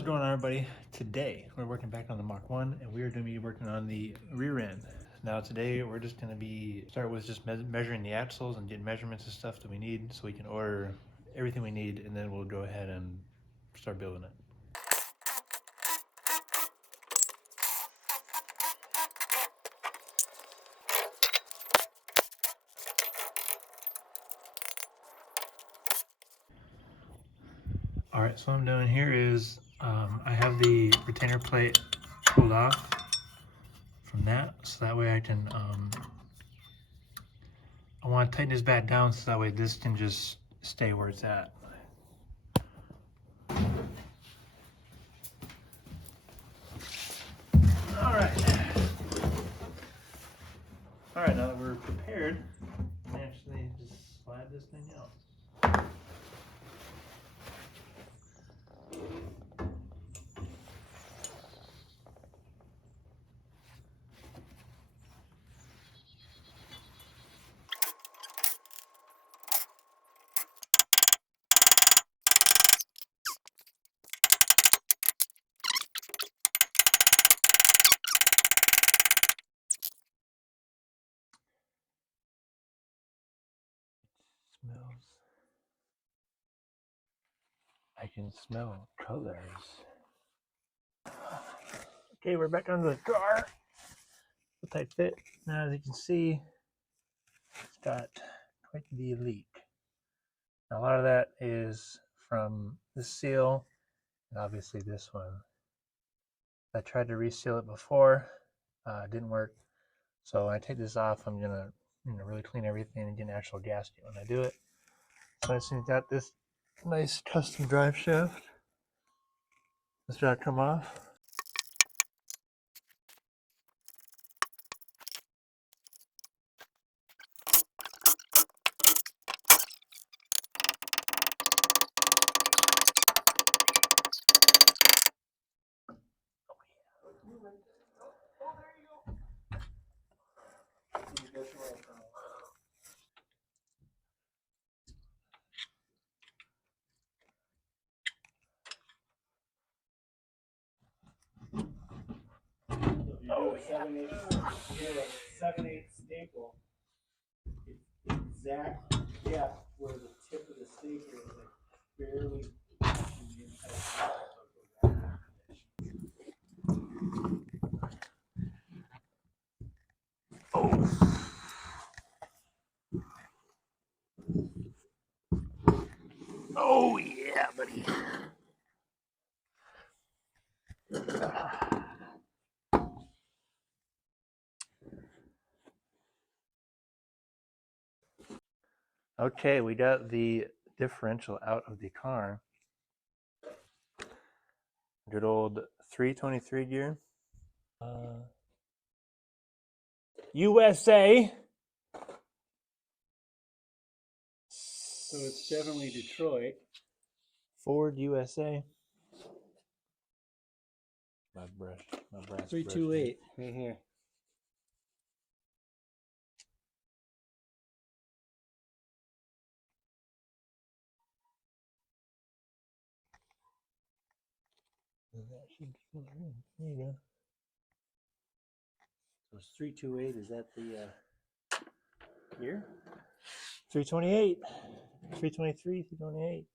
What's going on, everybody? Today we're working back on the Mach 1 and we are going to be working on the rear end. Now today we're just going to start with just measuring the axles and getting measurements and stuff that we need so we can order everything we need, and then we'll go ahead and start building it. Alright, so what I'm doing here is I have the retainer plate pulled off from that, so that way I can I want to tighten this back down so that way this can just stay where it's at. Alright, now that we're prepared, we can actually just slide this thing out. Smells. I can smell colors. Okay, we're back under the car. A tight fit. Now, as you can see, it's got quite the leak. Now, a lot of that is from this seal and obviously this one. I tried to reseal it before, didn't work. So when I take this off, I'm gonna really clean everything and get an actual gasket when I do it. So I just got this nice custom drive shaft. This got to come off. Oh, yeah. 7/8 staple. It's exact depth where the tip of the staple is, like barely touching the inside. Oh yeah, buddy. Okay, we got the differential out of the car. Good old 323 gear. USA. So it's definitely Detroit. Ford USA. My brass 328 right here. That should fill her in. There you go. So it's 328. Is that the year? 328. 323, 328.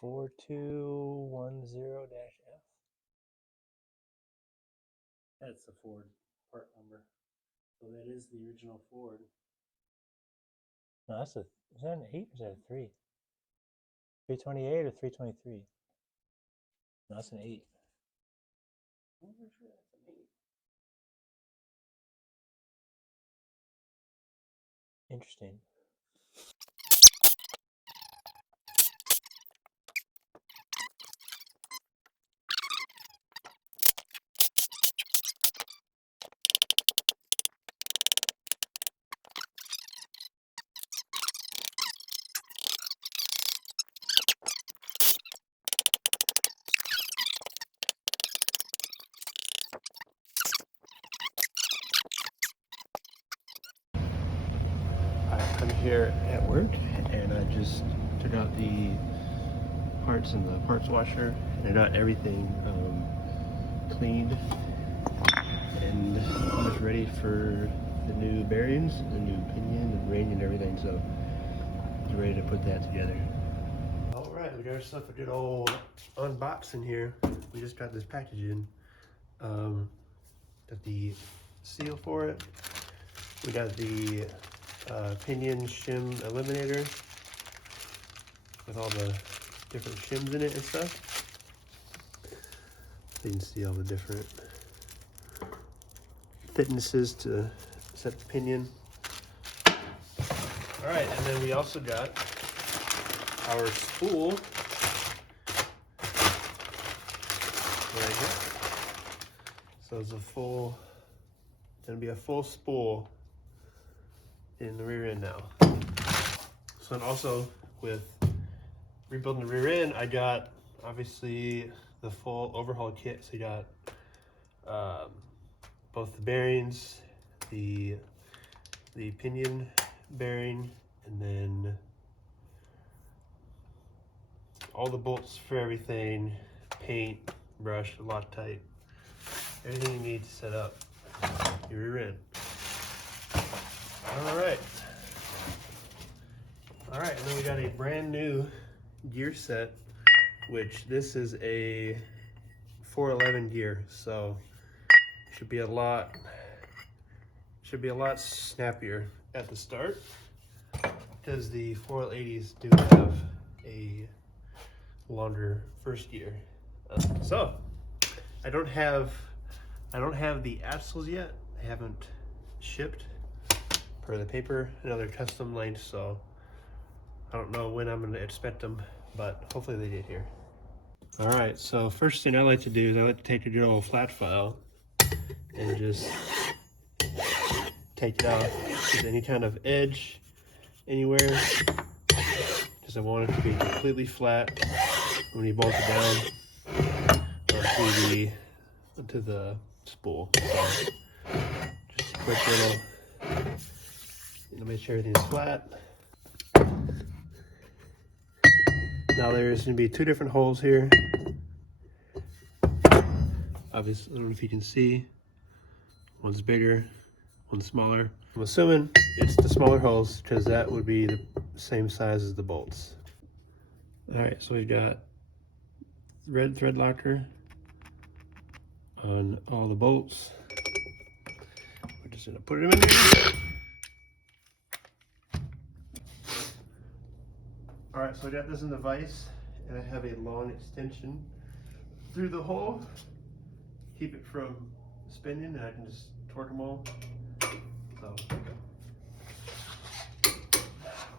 4210-F. That's the Ford part number. So that is the original Ford. No, is that an 8 or is that a 3? 328 or 323? No, that's an 8. I'm pretty sure that's an 8. Interesting. I'm here at work and I just took out the parts in the parts washer, and I got everything cleaned and almost ready for the new bearings, the new pinion and ring and everything, so I'm ready to put that together. Alright, we got ourselves a good old unboxing here. We just got this package in. Got the seal for it. We got the pinion shim eliminator with all the different shims in it and stuff. You can see all the different thicknesses to set the pinion. Alright, and then we also got our spool right here. So it's gonna be a full spool in the rear end now. So, and also with rebuilding the rear end, I got obviously the full overhaul kit. So you got both the bearings, the pinion bearing, and then all the bolts for everything, paint, brush, Loctite, everything you need to set up your rear end. All right, and then we got a brand new gear set, which this is a 411 gear, so should be a lot snappier at the start, because the 480s do have a longer first gear. So I don't have the axles yet. I haven't shipped per the paper, another custom length, so I don't know when I'm going to expect them, but hopefully they get here. All right, so first thing I like to do is I like to take a good old flat file and just take it off with any kind of edge anywhere, because I want it to be completely flat when you bolt it down onto the spool. So just a quick little, make sure everything's flat. Now there's going to be two different holes here. Obviously, I don't know if you can see. One's bigger, one's smaller. I'm assuming it's the smaller holes because that would be the same size as the bolts. All right, so we've got red thread locker on all the bolts. We're just gonna put them in there. All right, so I got this in the vise, and I have a long extension through the hole. Keep it from spinning, and I can just torque them all. So,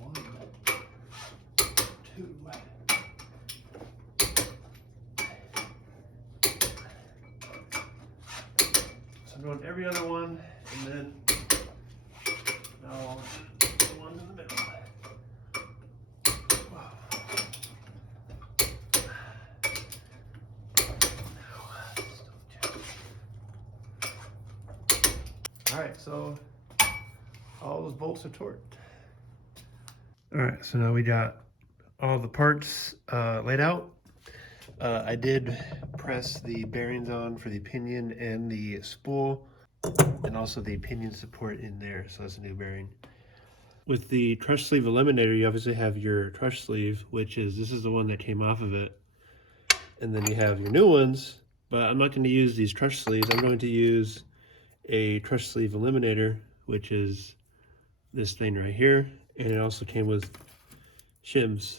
1, 2. So I'm doing every other one, and then now the one in the middle. All right, so all those bolts are torqued. All right, so now we got all the parts laid out. I did press the bearings on for the pinion and the spool, and also the pinion support in there, so that's a new bearing. With the truss sleeve eliminator, you obviously have your truss sleeve, this is the one that came off of it. And then you have your new ones, but I'm not going to use these truss sleeves. I'm going to use a truss sleeve eliminator, which is this thing right here. And it also came with shims.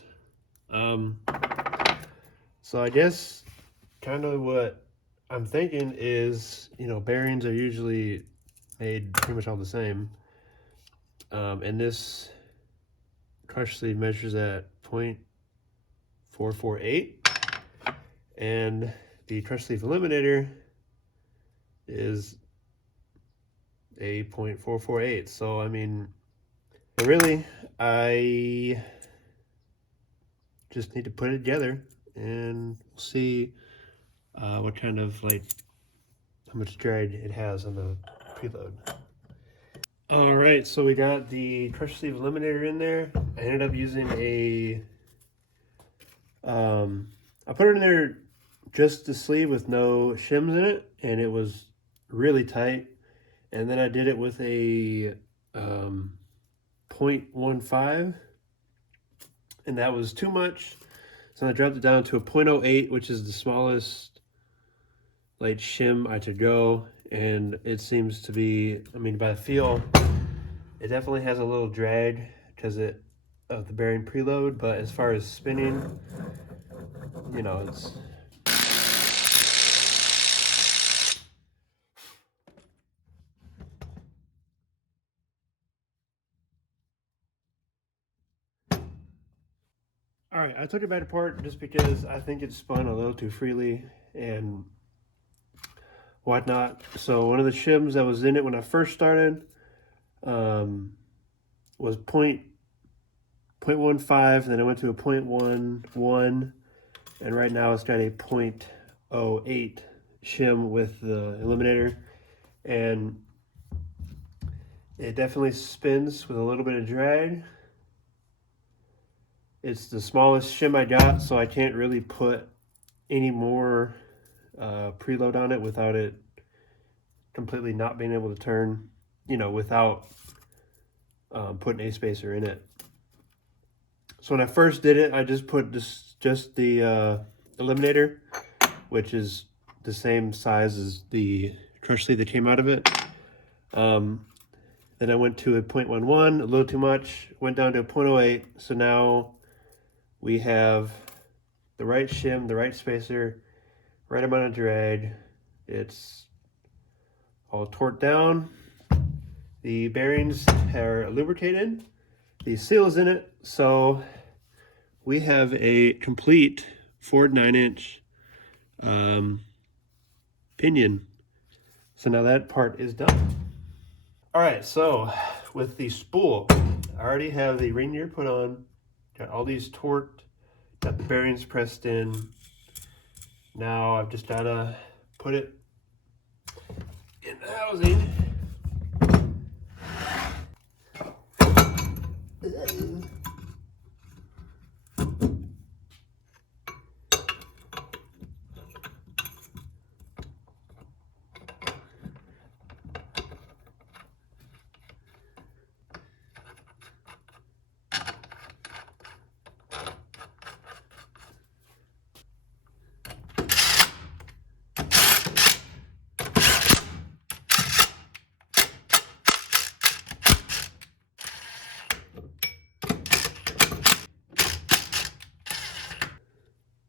So I guess kind of what I'm thinking is, bearings are usually made pretty much all the same. And this truss sleeve measures at 0.448. And the truss sleeve eliminator is a 0.448. So, I mean, really, I just need to put it together and see what kind of, how much drag it has on the preload. All right, so we got the truss sleeve eliminator in there. I ended up using a I put it in there just the sleeve with no shims in it, and it was really tight. And then I did it with a 0.15, and that was too much. So I dropped it down to a 0.08, which is the smallest like shim I could go. And it seems to be, I mean, by the feel, it definitely has a little drag because of the bearing preload. But as far as spinning, you know, it's all right. I took it back apart just because I think it spun a little too freely and whatnot. So one of the shims that was in it when I first started was 0.15, then I went to a 0.11, and right now it's got a 0.08 shim with the eliminator, and it definitely spins with a little bit of drag. It's the smallest shim I got, so I can't really put any more preload on it without it completely not being able to turn, you know, without putting a spacer in it. So when I first did it, I just put just the eliminator, which is the same size as the crush sleeve that came out of it. Then I went to a 0.11, a little too much, went down to a 0.08. So now we have the right shim, the right spacer, right amount of drag. It's all torqued down. The bearings are lubricated. The seal is in it. So we have a complete Ford 9-inch pinion. So now that part is done. All right, so with the spool, I already have the ring gear put on, got all these torqued, got the bearings pressed in. Now I've just gotta put it in the housing.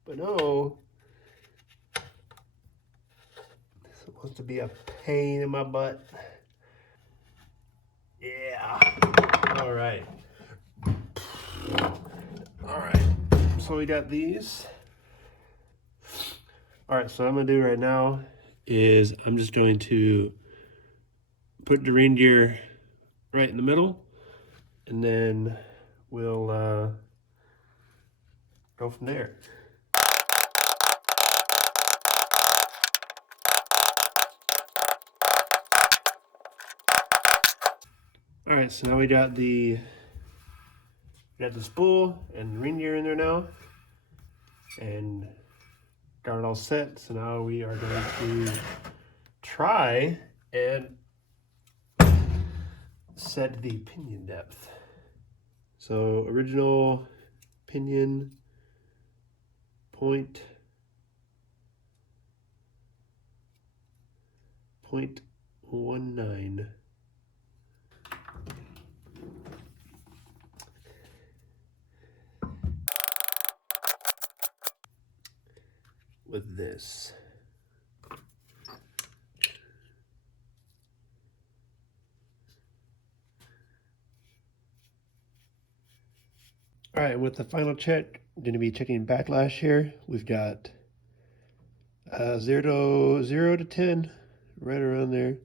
But no, it's supposed to be a pain in my butt. Yeah. All right. All right. So we got these. All right. So what I'm gonna do right now is I'm just going to put the reindeer right in the middle, and then we'll go from there. All right, so now we got the spool and the ring gear in there now, and got it all set. So now we are going to try and set the pinion depth. So original pinion 0.19. With this. All right, with the final check, I'm going to be checking backlash here. We've got 0 to 10, right around there.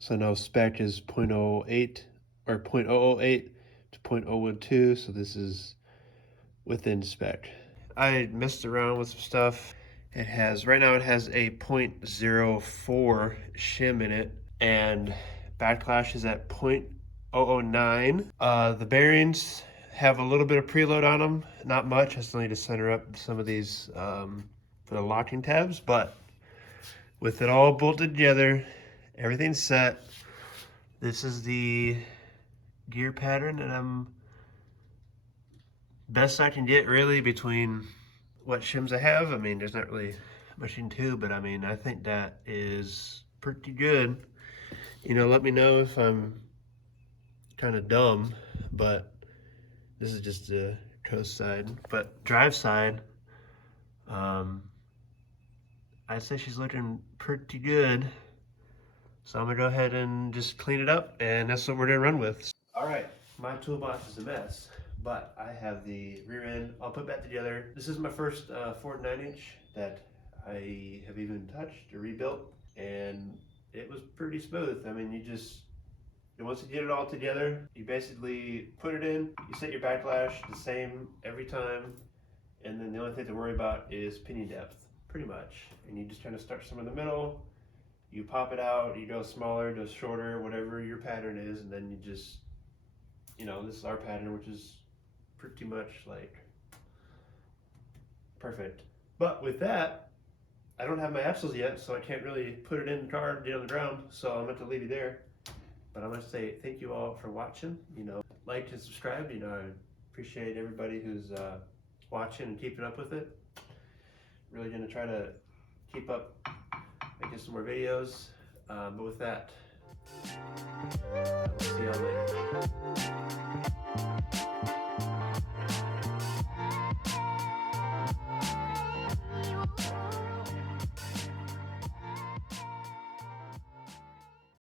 So now spec is 0.08 or 0.008 to 0.012, so this is within spec. I messed around with some stuff. It has, right now it has a 0.04 shim in it, and backlash is at 0.009. The bearings have a little bit of preload on them, not much. I still need to center up some of these for the locking tabs, but with it all bolted together, everything's set. This is the gear pattern, and I'm best I can get really between what shims I have. I mean, there's not really much into, but I mean, I think that is pretty good. You know, let me know if I'm kind of dumb, but this is just the coast side. But drive side, I'd say she's looking pretty good. So I'm gonna go ahead and just clean it up, and that's what we're gonna run with. All right, my toolbox is a mess, but I have the rear end all put back together. This is my first Ford 9-inch that I have even touched or rebuilt, and it was pretty smooth. I mean, once you get it all together, you basically put it in, you set your backlash the same every time, and then the only thing to worry about is pinion depth, pretty much. And you just kind of start somewhere in the middle, you pop it out, you go smaller, go shorter, whatever your pattern is, and then you just, you know, this is our pattern, which is pretty much like perfect. But with that, I don't have my axles yet, so I can't really put it in the car, get on the ground, so I'm going to leave you there. But I'm going to say thank you all for watching. You know, like and subscribe. You know, I appreciate everybody who's watching and keeping up with it. Really going to try to keep up, making some more videos. But with that, see y'all later.